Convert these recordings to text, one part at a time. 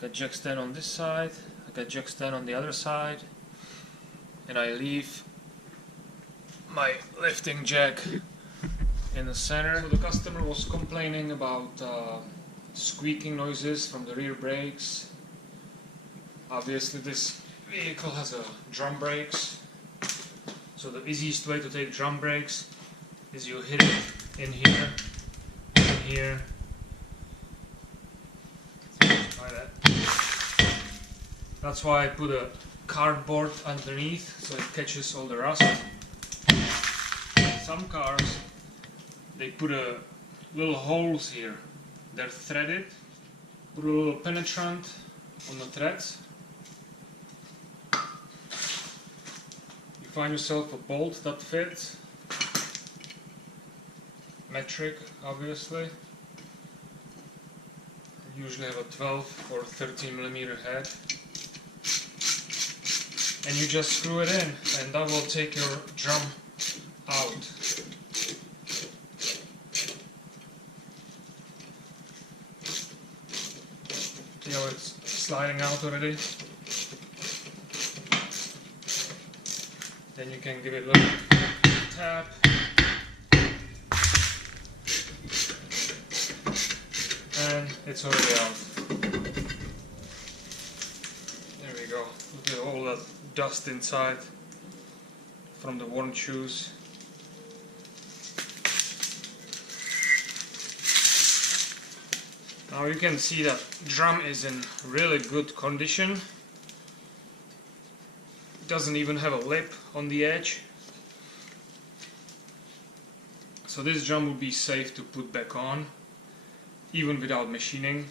got jack stand on this side, I got jack stand on the other side, and I leave my lifting jack in the center. So the customer was complaining about squeaking noises from the rear brakes. Obviously this vehicle has a drum brakes, so the easiest way to take drum brakes is you hit it in here, like that. That's why I put a cardboard underneath so it catches all the rust. Some cars, they put little holes here. They're threaded. Put a little penetrant on the threads. You find yourself a bolt that fits. Metric, obviously. I usually have a 12 or 13 millimeter head. And you just screw it in, and that will take your drum out. See how it's sliding out already? Then you can give it a little tap. And it's already out. There we go. Look at all that dust inside from the worn shoes. Now you can see that drum is in really good condition. It doesn't even have a lip on the edge. So this drum would be safe to put back on, even without machining.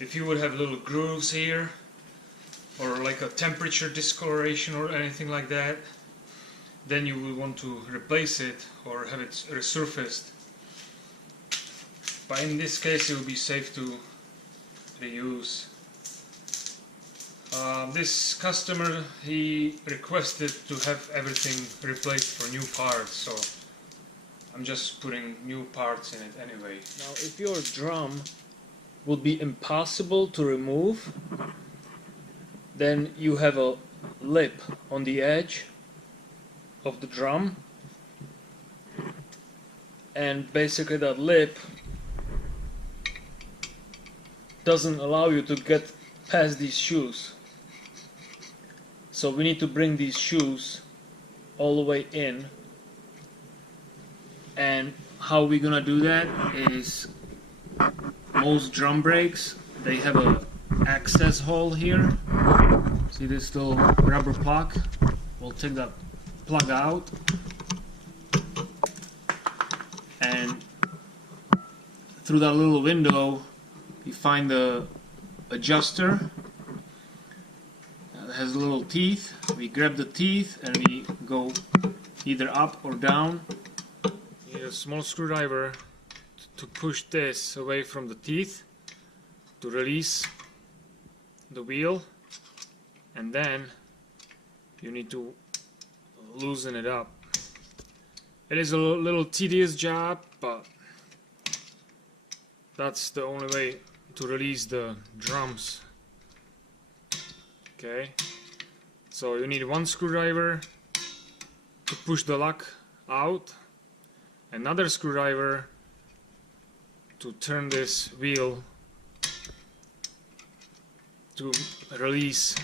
If you would have little grooves here, or like a temperature discoloration or anything like that, then you will want to replace it or have it resurfaced. But in this case it will be safe to reuse. This customer, he requested to have everything replaced for new parts, so I'm just putting new parts in it anyway. Now if your drum would be impossible to remove, then you have a lip on the edge of the drum, and basically that lip doesn't allow you to get past these shoes. So we need to bring these shoes all the way in, and how we're gonna do that is most drum brakes, they have a access hole here. See this little rubber plug? We'll take that plug out, and through that little window you find the adjuster that has little teeth. We grab the teeth and we go either up or down. You need a small screwdriver to push this away from the teeth to release the wheel, and then you need to loosen it up. It is a little tedious job, but that's the only way to release the drums. Okay, so you need one screwdriver to push the lock out, another screwdriver to turn this wheel to release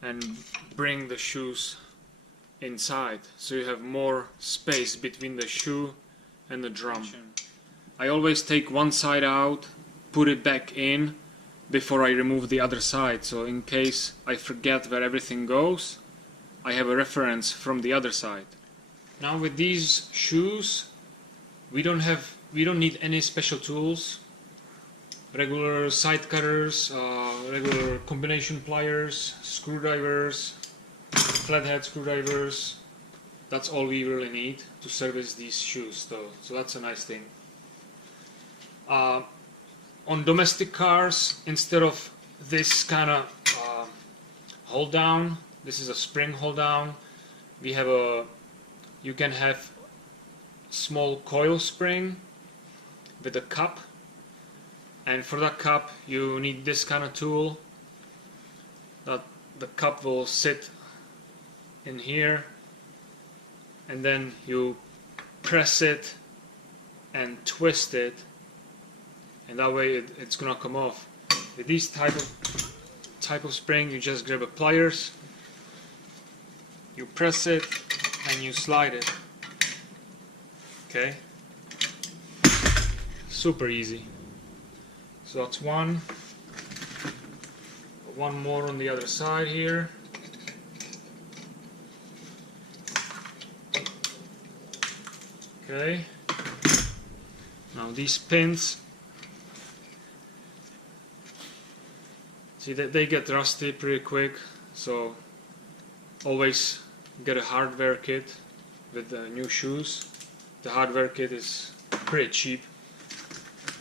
and bring the shoes inside, so you have more space between the shoe and the drum. I always take one side out, put it back in before I remove the other side, so in case I forget where everything goes, I have a reference from the other side. Now with these shoes, we don't need any special tools. Regular side cutters, regular combination pliers, screwdrivers, flathead screwdrivers. That's all we really need to service these shoes though, so that's a nice thing. On domestic cars, instead of this kind of hold down, this is a spring hold down, we have you can have small coil spring with a cup, And for that cup you need this kind of tool that the cup will sit in here, and then you press it and twist it, and that way it's gonna come off. With these type of spring, you just grab a pliers, you press it and you slide it. Okay, super easy. So that's one more on the other side here. Okay, now these pins, see that they get rusty pretty quick, so always get a hardware kit with the new shoes. The hardware kit is pretty cheap.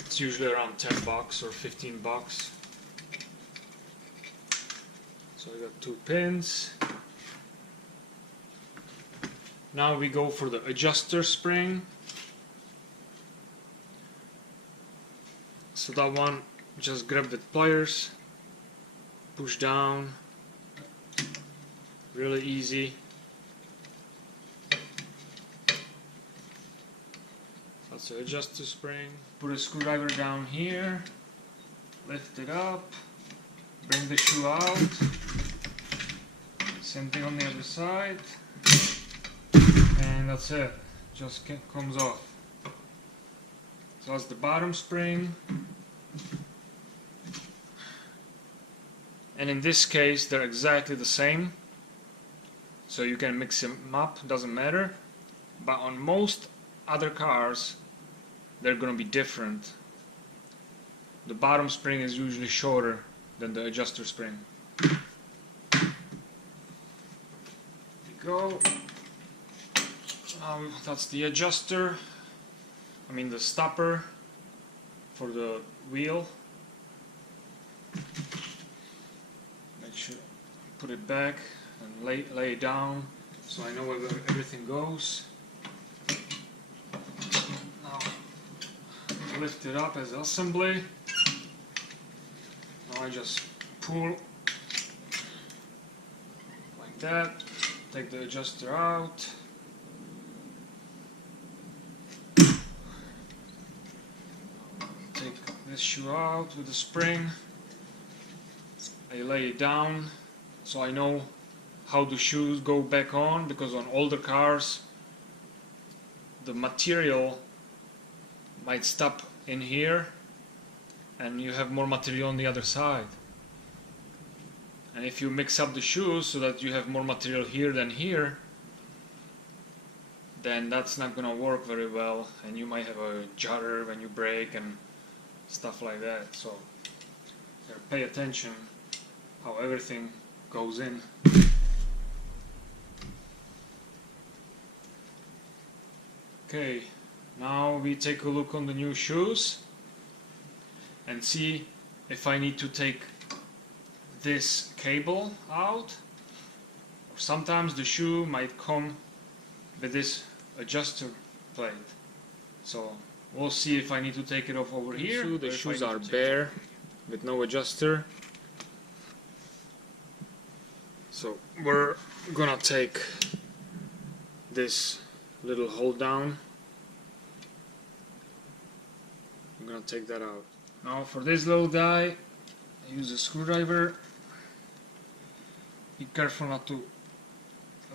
It's usually around 10 bucks or 15 bucks. So I got 2 pins. Now we go for the adjuster spring. So that one, just grab the pliers, push down, really easy. That's the adjuster spring. Put a screwdriver down here, lift it up, bring the shoe out. Same thing on the other side. And that's it, just comes off. So that's the bottom spring. And in this case they're exactly the same, so you can mix them up, doesn't matter. But on most other cars they're gonna be different. The bottom spring is usually shorter than the adjuster spring. There you go. That's the adjuster, I mean the stopper for the wheel. Make sure put it back and lay it down so I know where everything goes. Now lift it up as assembly. Now I just pull like that, take the adjuster out. This shoe out with the spring. I lay it down so I know how the shoes go back on, because on older cars the material might stop in here and you have more material on the other side. And if you mix up the shoes so that you have more material here than here, then that's not gonna work very well, and you might have a judder when you brake and stuff like that. So pay attention how everything goes in. Okay, now we take a look on the new shoes and see if I need to take this cable out. Sometimes the shoe might come with this adjuster plate, so we'll see if I need to take it off over here. The shoes are bare with no adjuster, so we're gonna take this little hold down. I'm gonna take that out. Now for this little guy, I use a screwdriver. Be careful not to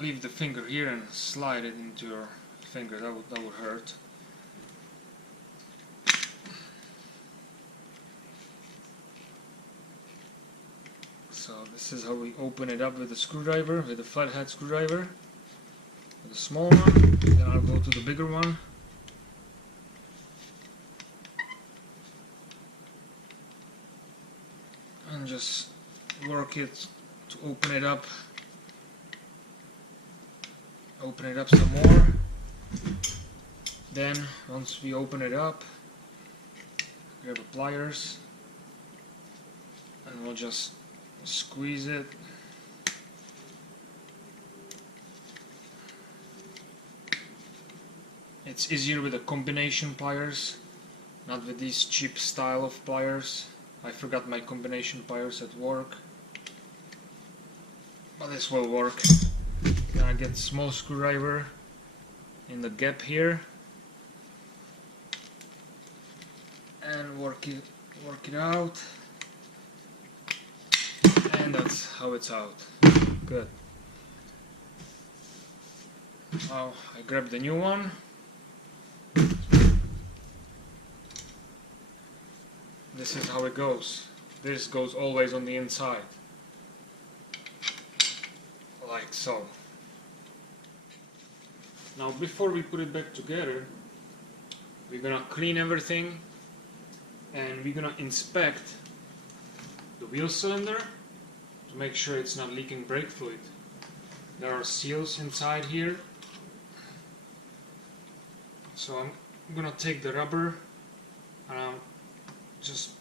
leave the finger here and slide it into your finger. That would hurt. So this is how we open it up with a screwdriver, with a flathead screwdriver. With a small one, then I'll go to the bigger one. And just work it to open it up. Open it up some more. Then once we open it up, grab the pliers and we'll just squeeze it. It's easier with the combination pliers not with these cheap style of pliers. I forgot my combination pliers at work, but this will work. Gonna get small screwdriver in the gap here and work it out, and that's how it's out. Good. Now I grab the new one. This is how it goes. This goes always on the inside, like so. Now before we put it back together, we're gonna clean everything and we're gonna inspect the wheel cylinder to make sure it's not leaking brake fluid. There are seals inside here, so I'm gonna take the rubber and I'll just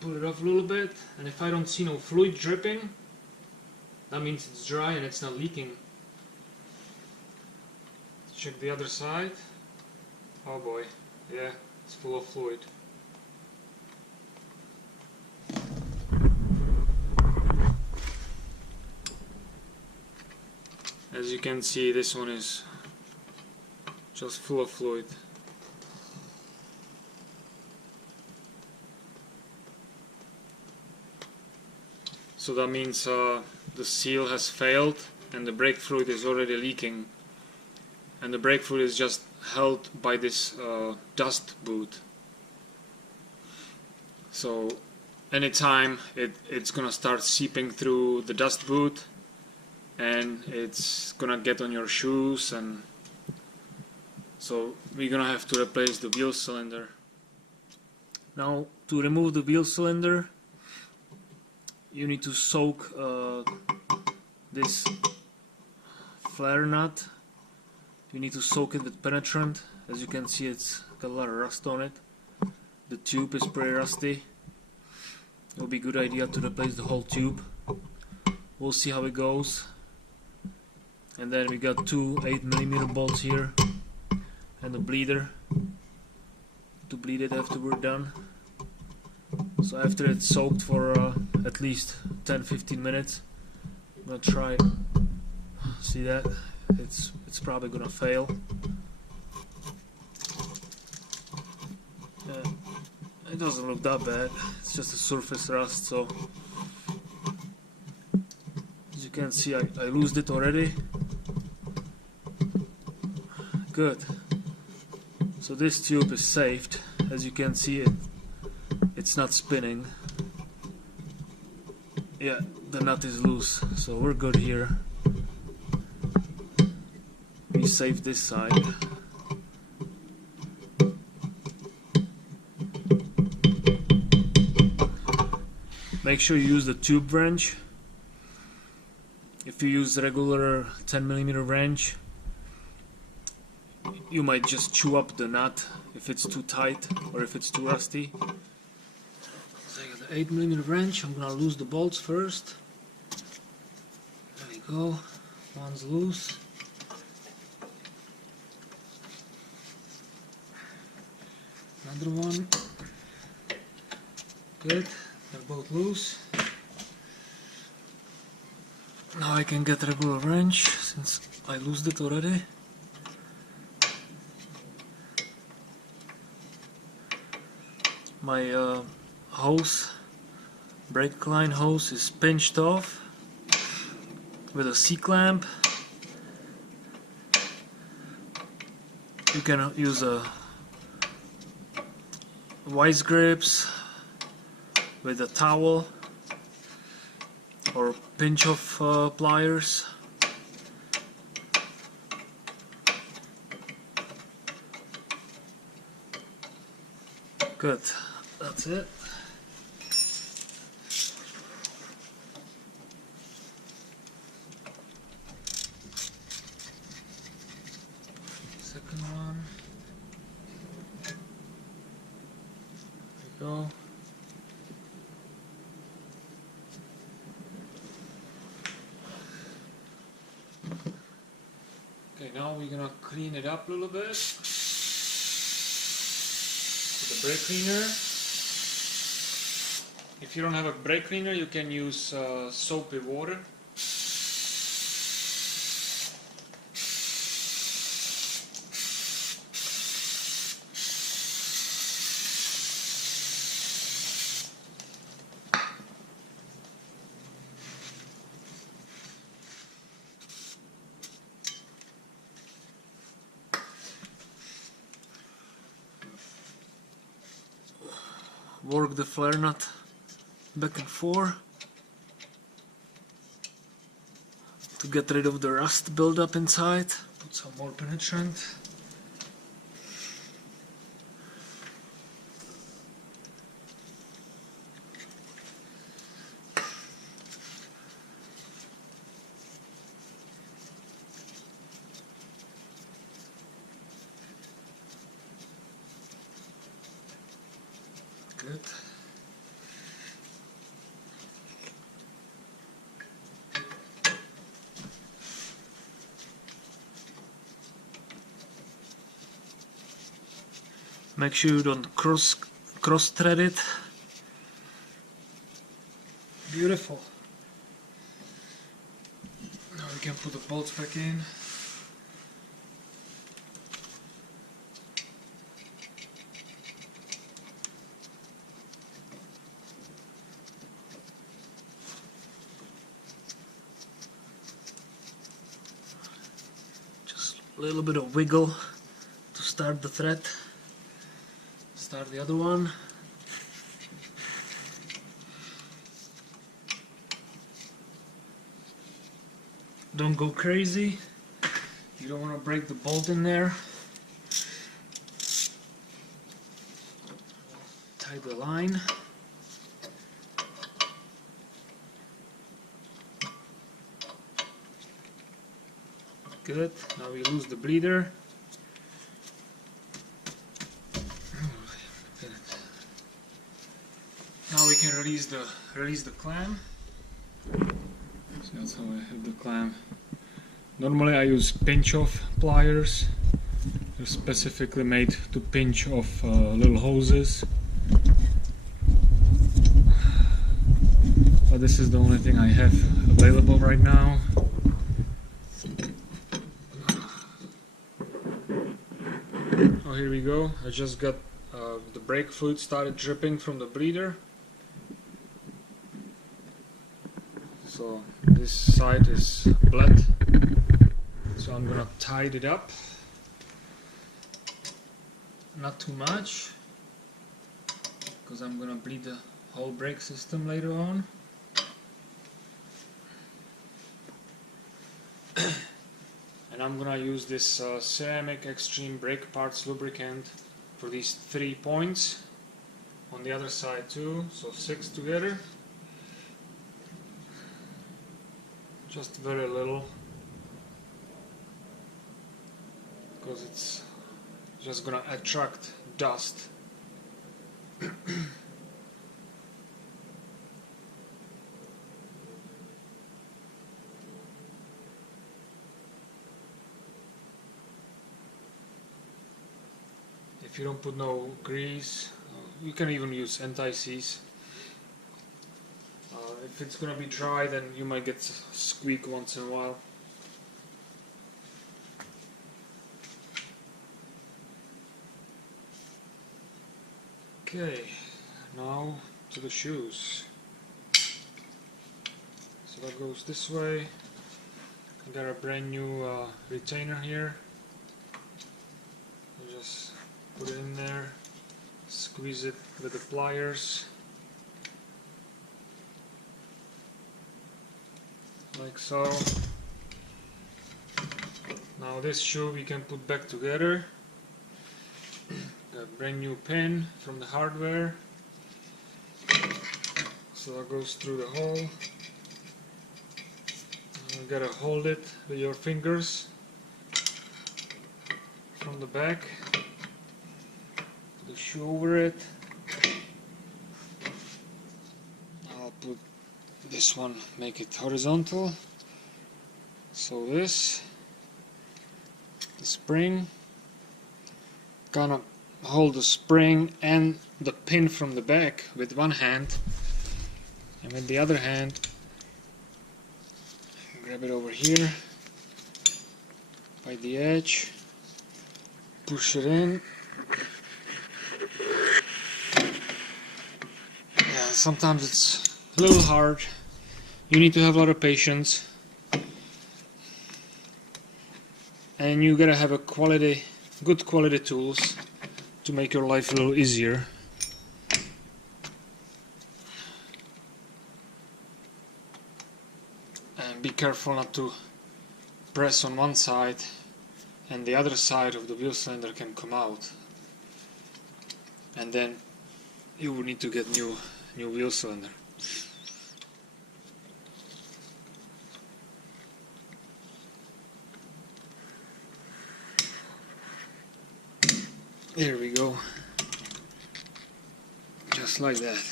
pull it off a little bit, and if I don't see no fluid dripping, that means it's dry and it's not leaking. Check the other side. Oh boy, yeah, it's full of fluid. As you can see, this one is just full of fluid. So that means the seal has failed and the brake fluid is already leaking. And the brake fluid is just held by this dust boot. So anytime it's gonna start seeping through the dust boot, and it's gonna get on your shoes, and so we're gonna have to replace the wheel cylinder. Now to remove the wheel cylinder, you need to soak this flare nut. You need to soak it with penetrant. As you can see, it's got a lot of rust on it. The tube is pretty rusty. It will be a good idea to replace the whole tube. We'll see how it goes. And then we got two 8mm bolts here and a bleeder to bleed it after we're done. So after it's soaked for at least 10-15 minutes, I'm gonna try. See that? It's probably gonna fail. It doesn't look that bad. It's just a surface rust. So as you can see, I loosed it already. Good. So this tube is saved. As you can see, it's not spinning. Yeah, the nut is loose, so we're good here. We saved this side. Make sure you use the tube wrench. If you use regular 10mm wrench, you might just chew up the nut if it's too tight or if it's too rusty. So I got the 8mm wrench. I'm gonna lose the bolts first. There we go. One's loose. Another one. Good. They're both loose. Now I can get a regular wrench since I loosed it already. My hose, brake line hose, is pinched off with a C-clamp. You can use a vice grips with a towel or pinch of pliers. Good, that's it. Second one. There we go. Okay, now we're gonna clean it up a little bit. brake cleaner. If you don't have a brake cleaner, you can use soapy water. Work the flare nut back and forth to get rid of the rust buildup inside. Put some more penetrant. Good. Make sure you don't cross thread it. Beautiful. Now we can put the bolts back in. Just a little bit of wiggle to start the thread. Start the other one. Don't go crazy. You don't want to break the bolt in there. Tie the line. Good. Now we lose the bleeder. Now we can release the clamp. So that's how I have the clamp. Normally I use pinch-off pliers. They're specifically made to pinch off little hoses. But this is the only thing I have available right now. Oh, here we go. I just got the brake fluid started dripping from the bleeder. So this side is bled, so I'm gonna tidy it up, not too much, because I'm gonna bleed the whole brake system later on. And I'm gonna use this ceramic extreme brake parts lubricant for these 3 points, on the other side too, so 6 together. Just very little, because it's just gonna attract dust. If you don't put no grease, you can even use anti-seize. If it's gonna be dry, then you might get a squeak once in a while. Okay, now to the shoes. So that goes this way. I got a brand new retainer here. You just put it in there, squeeze it with the pliers. Like so. Now this shoe we can put back together. Got a brand new pin from the hardware. So that goes through the hole. You gotta hold it with your fingers from the back. Put the shoe over it. I'll put this one, make it horizontal. So the spring, gonna hold the spring and the pin from the back with one hand, and with the other hand grab it over here by the edge, push it in. Yeah, sometimes it's a little hard. You need to have a lot of patience, and you gotta have good quality tools to make your life a little easier. And be careful not to press on one side and the other side of the wheel cylinder can come out, and then you will need to get new wheel cylinder. There we go, just like that.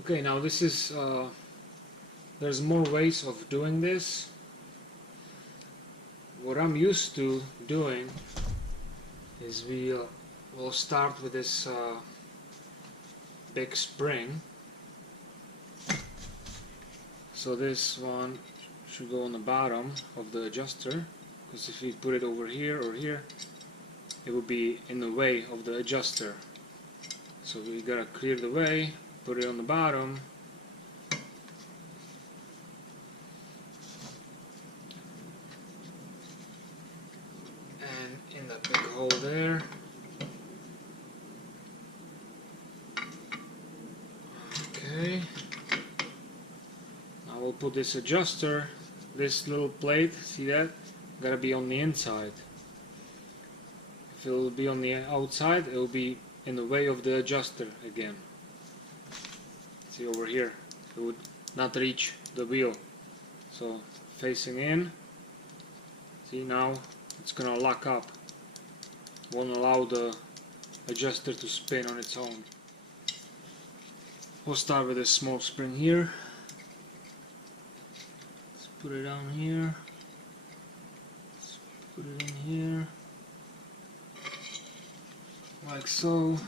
Okay, now this is there's more ways of doing this. What I'm used to doing is we'll start with this big spring. So this one should go on the bottom of the adjuster, because if we put it over here or here, it will be in the way of the adjuster. So we gotta clear the way, put it on the bottom, and in that big hole there. Okay. Now we'll put this adjuster, this little plate, see that? Gotta be on the inside. If it will be on the outside, it will be in the way of the adjuster again. See over here, it would not reach the wheel. So facing in, see now it's gonna lock up. Won't allow the adjuster to spin on its own. We'll start with a small spring here. Let's put it down here. Put it in here, like so,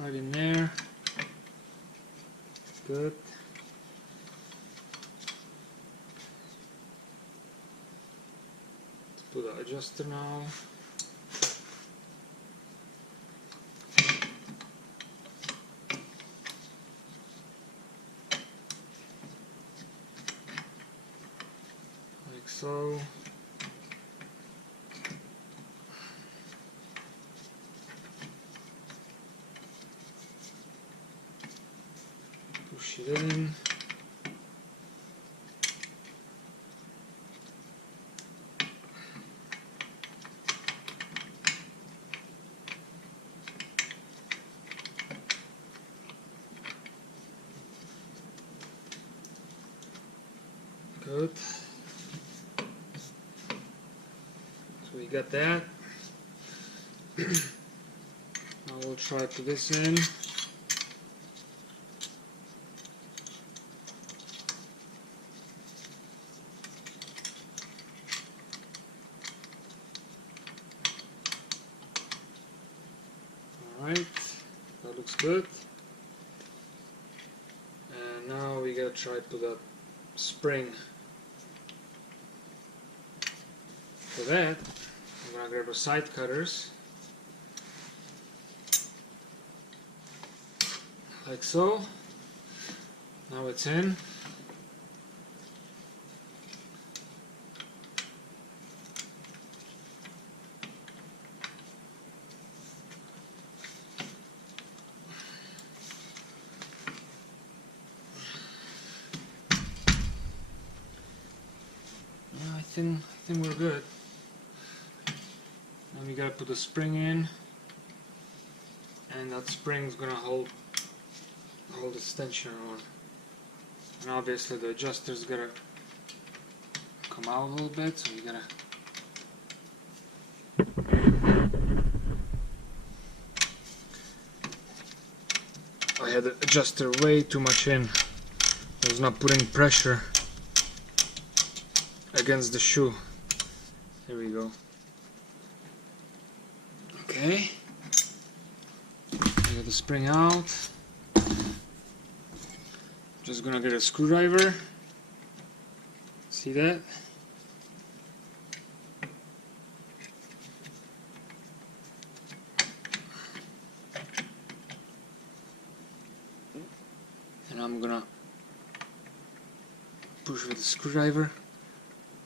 right in there, good. Let's put the adjuster now. Like so. Push it in. Good. So we got that. Now we'll try to put this in. Alright, that looks good. And now we gotta try to put that spring. For that, I'm gonna grab our side cutters, like so. Now it's in. I think we're good. Now we gotta put the spring in, and that spring's gonna hold its tension on. And obviously the adjuster's gotta come out a little bit, so you gotta I had the adjuster way too much in. I was not putting pressure against the shoe. There we go. Okay, I got the spring out. Just gonna get a screwdriver. See that? And I'm gonna push with the screwdriver,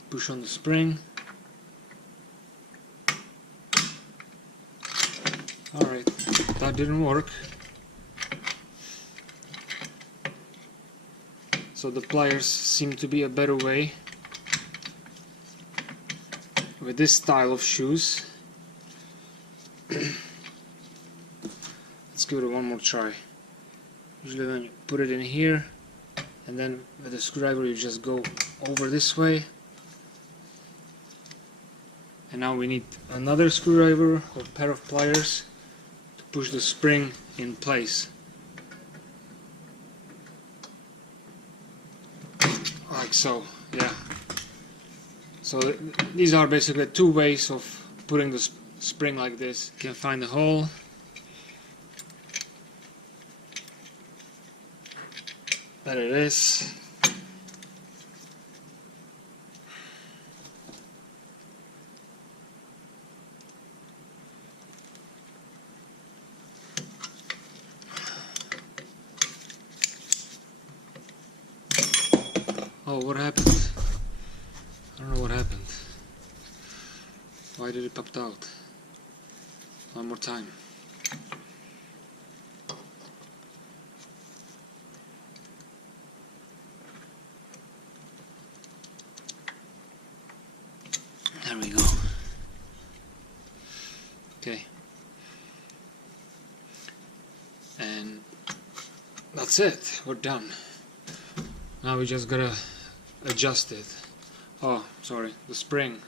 push on the spring. Alright, that didn't work. So the pliers seem to be a better way with this style of shoes. Let's give it one more try. Usually when you put it in here, and then with the screwdriver you just go over this way. And now we need another screwdriver or pair of pliers to push the spring in place. Like so, yeah. So these are basically two ways of putting the spring like this. You can find the hole. There it is. Oh, what happened? I don't know what happened. Why did it pop out? One more time. There we go. Okay. And that's it. We're done. Now we just gotta adjust it. Oh, sorry, the spring.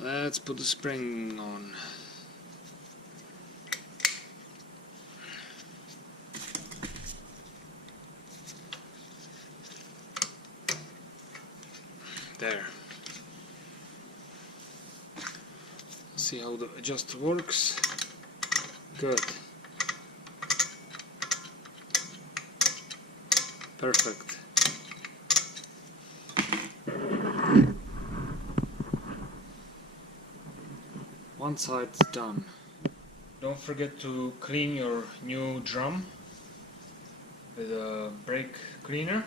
Let's put the spring on. There. See how the adjuster works. Good. Perfect. One side's done. Don't forget to clean your new drum with a brake cleaner.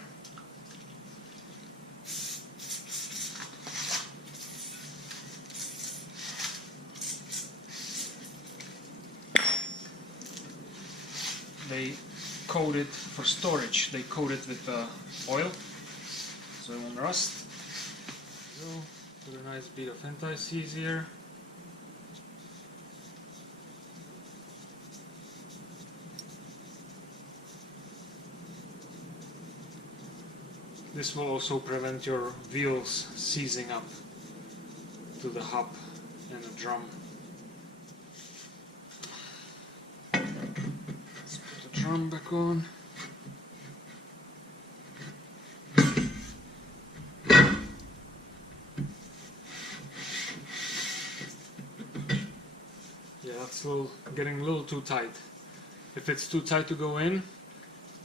They coat it for storage. They coat it with oil so it won't rust. So, put a nice bit of anti-seize here. This will also prevent your wheels seizing up to the hub and the drum. Let's put the drum back on. Yeah, that's getting a little too tight. If it's too tight to go in,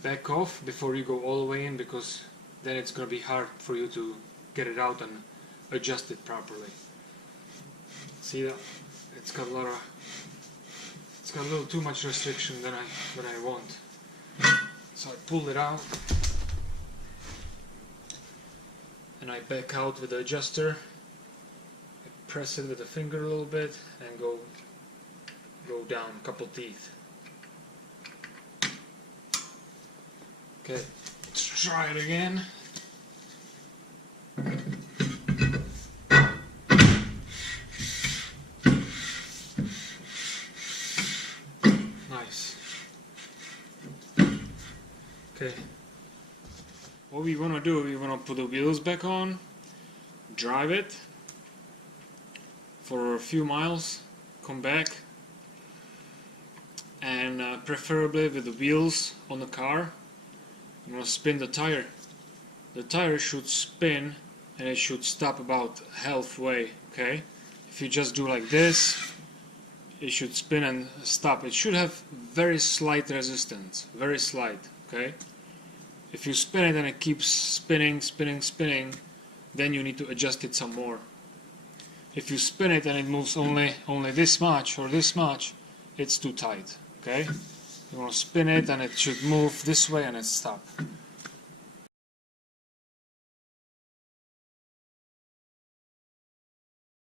back off before you go all the way in, because then it's going to be hard for you to get it out and adjust it properly. See that? It's got a little too much restriction than I want. So I pulled it out and I back out with the adjuster. I press it with the finger a little bit and go down a couple teeth. Okay, let's try it again. Nice. Okay. What we want to do, we want to put the wheels back on, drive it for a few miles, come back, and preferably with the wheels on the car, I'm going to spin the tire. The tire should spin and it should stop about halfway, okay? if you just do like this, it should spin and stop. It should have very slight resistance, very slight, okay? If you spin it and it keeps spinning, then you need to adjust it some more. If you spin it and it moves only this much or this much, it's too tight, okay? You want to spin it and it should move this way and it stops.